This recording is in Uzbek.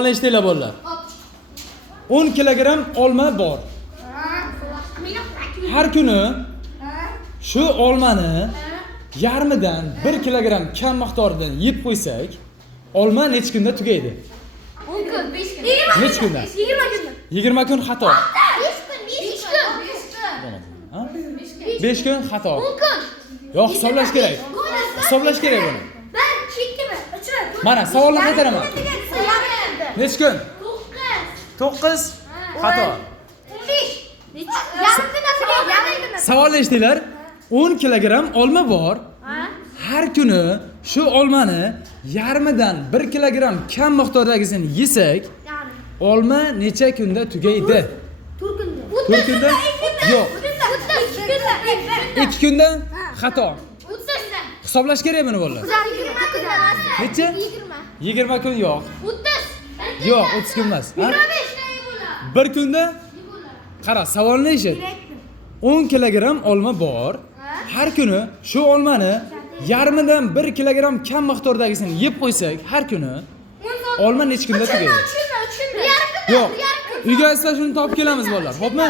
Eshitinglar bolalar. 10 kilogramm olma bor. Har kuni shu olmani yarmidan 1 kilogramm kam miqdorda yeb qo'ysak, olma necha kunda tugaydi? 10 kun, 5 kun. Necha kunda? 20 kun xato. 5 kun xato. 10 kun. Yo'q, hisoblash kerak. Hisoblash kerak buni. Ben chekkimi? 3. Mana savolni qaytaraman. Necha kun? 9 xato. 15. Yarmi narsaga Savolni eshitinglar. 10 kilogramm olma bor. Har kuni shu olmani yarmidan 1 kilogramm kam miqdordagisini yesak, olma necha kunda tugaydi? 4 kunda. 4 kunda? Yo'q. 2 kunda? Xato. 30. Hisoblash kerak buni bolalar. 20 Necha? 20 kun yo'q. 30. Yo'q, 30 kun emas. Ha? 1 kunda? Qara, savolni eshit. 10 kilogramm olma bor. Har kuni shu olmani yarmidan 1 kilogramm kam miqdordagisini yeb qo'ysak, har kuni olma necha kunda tugaydi? Yo'q. Uyga shuni topib kelamiz bolalar, xo'pmi?